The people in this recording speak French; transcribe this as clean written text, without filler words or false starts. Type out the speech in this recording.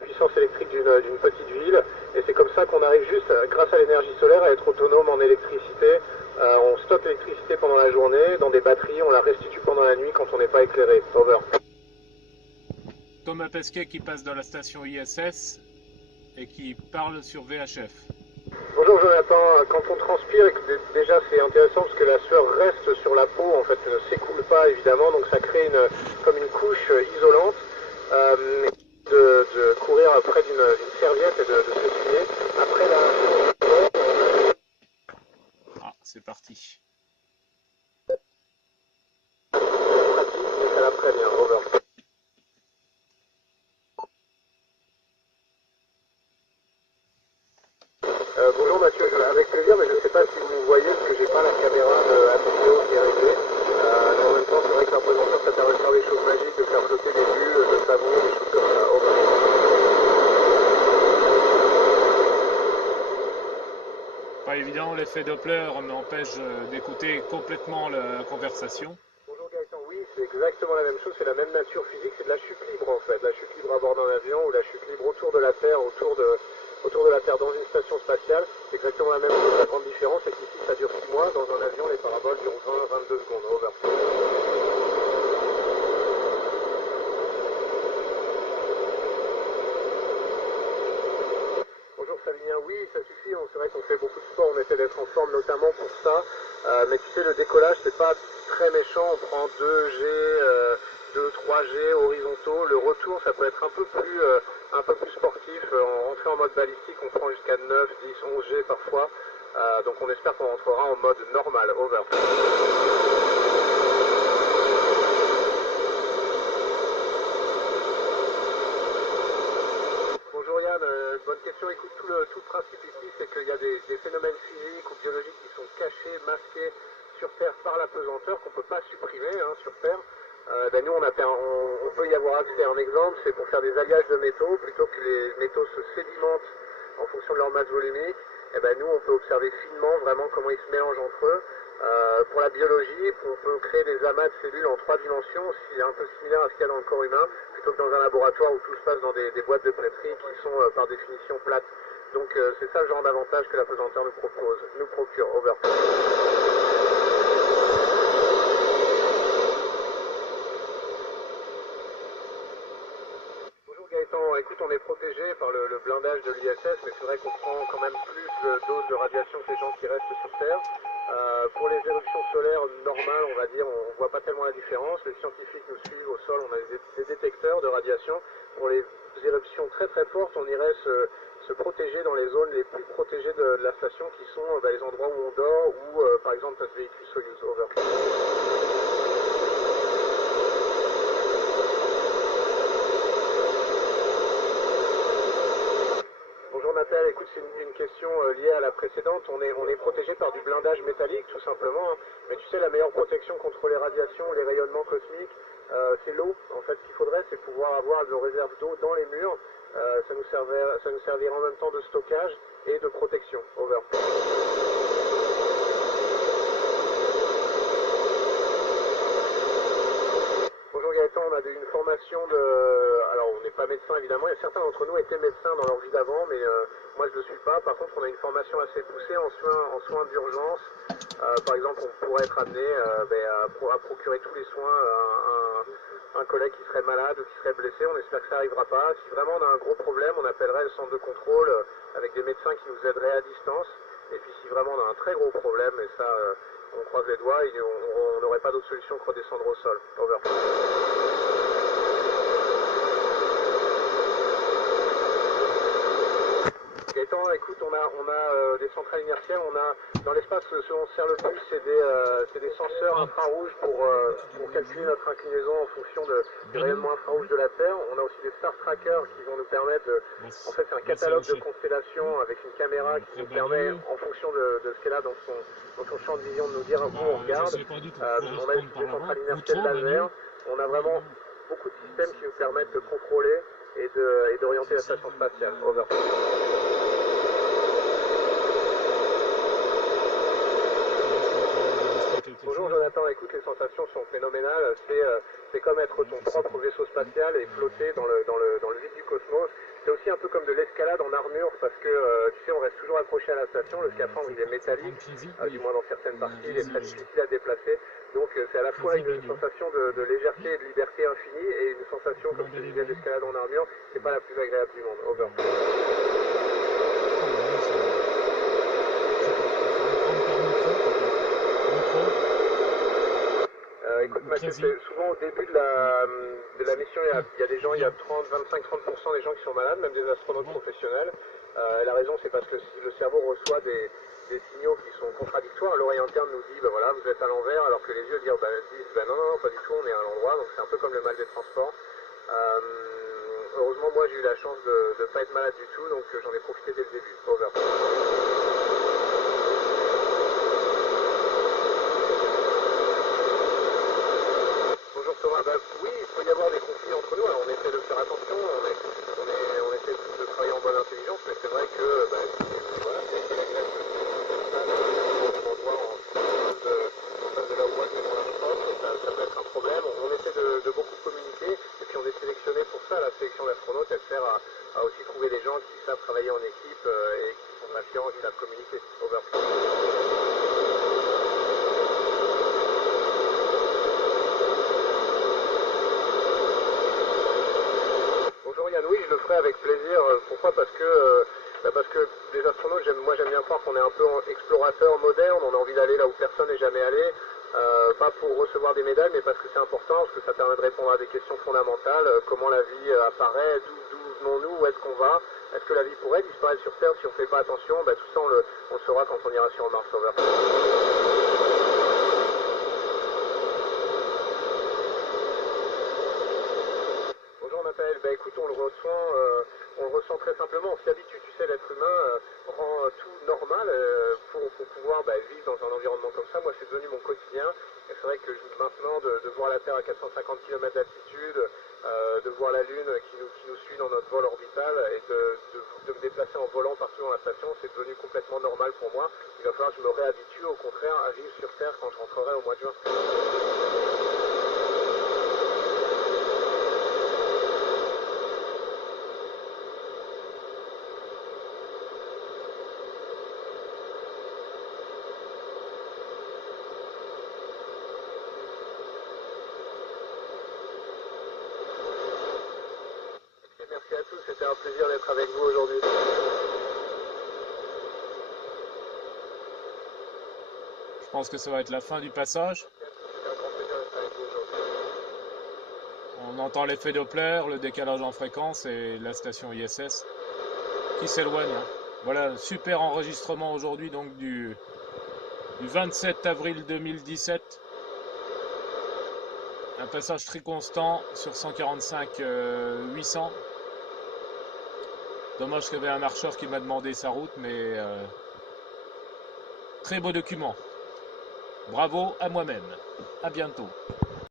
Puissance électrique d'une petite ville, et c'est comme ça qu'on arrive juste, grâce à l'énergie solaire, à être autonome en électricité. On stocke l'électricité pendant la journée dans des batteries, on la restitue pendant la nuit quand on n'est pas éclairé. Over. Thomas Pesquet qui passe dans la station ISS et qui parle sur VHF. Bonjour Jonathan, quand on transpire, déjà c'est intéressant parce que la sueur reste sur la peau, en fait ne s'écoule pas évidemment, donc ça crée comme une couche isolante. De courir près d'une serviette et de s'essuyer. Après la... Ah, c'est parti. Pratique, mais ça la prévient. Over. Bonjour Mathieu, avec plaisir, mais je ne sais pas si vous me voyez parce que j'ai pas la caméra à vidéo qui est réglée. Mais en même temps, c'est vrai que l'imposanteur, ça permet de faire des choses magiques, de faire flotter des bulles, de savon, des choses comme ça. Over. Pas évident, l'effet Doppler m'empêche d'écouter complètement la conversation. Bonjour Gaëtan, oui, c'est exactement la même chose, c'est la même nature physique, c'est de la chute libre en fait, la chute libre à bord d'un avion ou la chute libre autour de la Terre, autour de la Terre dans une station spatiale, c'est exactement la même chose. La grande différence c'est qu'ici ça dure 6 mois, dans un avion les paraboles durent 20-22 secondes. Over. Bonjour Fabien, oui ça suffit, c'est vrai qu'on fait beaucoup de sport, on essaie d'être en forme notamment pour ça, mais tu sais le décollage c'est pas très méchant, on prend 2G, 2-3G horizontaux, le retour ça peut être un peu plus sportif, en rentrée en mode balistique on prend jusqu'à 9, 10, 11G parfois, donc on espère qu'on rentrera en mode normal. Over. Bonjour Yann, bonne question. Écoute, tout le principe ici, c'est qu'il y a des phénomènes physiques ou biologiques qui sont cachés, masqués sur Terre par la pesanteur, qu'on ne peut pas supprimer sur Terre. Nous, on peut y avoir accès. Un exemple, c'est pour faire des alliages de métaux, plutôt que les métaux se sédimentent en fonction de leur masse volumique, nous, on peut observer finement vraiment comment ils se mélangent entre eux. Pour la biologie, on peut créer des amas de cellules en 3 dimensions, c'est un peu similaire à ce qu'il y a dans le corps humain, plutôt que dans un laboratoire où tout se passe dans des boîtes de prêterie qui sont par définition plates. Donc c'est ça le genre d'avantage que la pesanteur nous procure. Over. Bonjour Gaëtan, écoute, on est protégé par le blindage de l'ISS, mais c'est vrai qu'on prend quand même plus de doses de radiation que les gens qui restent sur Terre. Pour les éruptions solaires normales, on va dire, on ne voit pas tellement la différence. Les scientifiques nous suivent au sol, on a des détecteurs de radiation. Pour les éruptions très très fortes, on irait se protéger dans les zones les plus protégées de la station, qui sont les endroits où on dort ou par exemple notre véhicule Soyuz. Over. Bonjour Nathalie, écoute, c'est une question liée à la précédente. On est protégé par du blindage métallique tout simplement, hein. Mais tu sais, la meilleure protection contre les radiations, les rayonnements cosmiques, c'est l'eau. En fait, ce qu'il faudrait, c'est pouvoir avoir nos réserves d'eau dans les murs. Ça nous servira en même temps de stockage et de protection. Over. Bonjour Gaëtan, on a une formation Alors on n'est pas médecin évidemment, il y a certains d'entre nous étaient médecins dans leur vie d'avant, mais moi je ne le suis pas. Par contre on a une formation assez poussée en soins d'urgence. Par exemple on pourrait être amené à procurer tous les soins à un collègue qui serait malade ou qui serait blessé. On espère que ça n'arrivera pas. Si vraiment on a un gros problème, on appellerait le centre de contrôle avec des médecins qui nous aideraient à distance. Et puis si vraiment on a un très gros problème, et ça on croise les doigts, on n'aurait pas d'autre solution que redescendre au sol. Over. Gaëtan, écoute, on a des centrales inertielles, dans l'espace, ce dont on se sert le plus, c'est des senseurs infrarouges pour calculer notre inclinaison en fonction du rayonnement infrarouge de la Terre. On a aussi des Star Trackers qui vont nous permettre en fait, c'est un catalogue de constellations avec une caméra qui nous permet, en fonction de ce qu'elle a dans son champ de vision, de nous dire où on regarde. On a aussi des centrales inertielles laser. On a vraiment beaucoup de systèmes qui nous permettent de contrôler et d'orienter la station spatiale. Over. Bonjour Jonathan, écoute, les sensations sont phénoménales. C'est comme être ton propre vaisseau spatial et flotter dans le vide du cosmos. C'est aussi un peu comme de l'escalade en armure parce que tu sais, on reste toujours accroché à la station. Le scaphandre il est métallique, du moins dans certaines parties, il est très difficile à déplacer. Donc c'est à la fois une sensation de légèreté et de liberté infinie et une sensation, comme je te disais, d'escalade en armure. C'est pas la plus agréable du monde. Over. Écoute Mathieu, souvent au début de la mission, il y a des gens, il y a 30, 25, 30% des gens qui sont malades, même des astronautes professionnels. La raison, c'est parce que le cerveau reçoit des signaux qui sont contradictoires. L'oreille interne nous dit, ben voilà, vous êtes à l'envers, alors que les yeux disent, non, non, non, pas du tout, on est à l'endroit. Donc c'est un peu comme le mal des transports. Heureusement, moi, j'ai eu la chance de ne pas être malade du tout, donc j'en ai profité dès le début. Over. Oui, il peut y avoir des conflits entre nous, alors on essaie de faire attention, on essaie de travailler en bonne intelligence, mais c'est vrai que voilà, c'est la glace on endroit en face de là où moi je mets mon laptop, ça peut être un problème. On essaie de beaucoup communiquer, et puis on est sélectionné pour ça. La sélection d'astronautes, elle sert à aussi trouver des gens qui savent travailler en équipe et qui sont patients, qui savent communiquer. Over. Oui, je le ferai avec plaisir. Pourquoi? Parce que les astronautes, moi j'aime bien croire qu'on est un peu explorateur moderne, on a envie d'aller là où personne n'est jamais allé, pas pour recevoir des médailles, mais parce que c'est important, parce que ça permet de répondre à des questions fondamentales, comment la vie apparaît, d'où venons-nous, où est-ce qu'on va, est-ce que la vie pourrait disparaître sur Terre si on ne fait pas attention? Tout ça on le saura quand on ira sur Mars. Over. Écoute, on le ressent très simplement, on s'y habitue, tu sais, l'être humain rend tout normal pour pouvoir vivre dans un environnement comme ça. Moi, c'est devenu mon quotidien, et c'est vrai que maintenant, de voir la Terre à 450 km d'altitude, de voir la Lune qui nous suit dans notre vol orbital, et de me déplacer en volant partout dans la station, c'est devenu complètement normal pour moi. Il va falloir que je me réhabitue, au contraire, à vivre sur Terre quand je rentrerai au mois de juin. Merci à tous, c'était un plaisir d'être avec vous aujourd'hui. Je pense que ça va être la fin du passage. On entend l'effet Doppler, le décalage en fréquence et la station ISS qui s'éloigne. Voilà, super enregistrement aujourd'hui donc du 27 avril 2017. Un passage très constant sur 145 800. Dommage qu'il y avait un marcheur qui m'a demandé sa route, mais très beau document. Bravo à moi-même. À bientôt.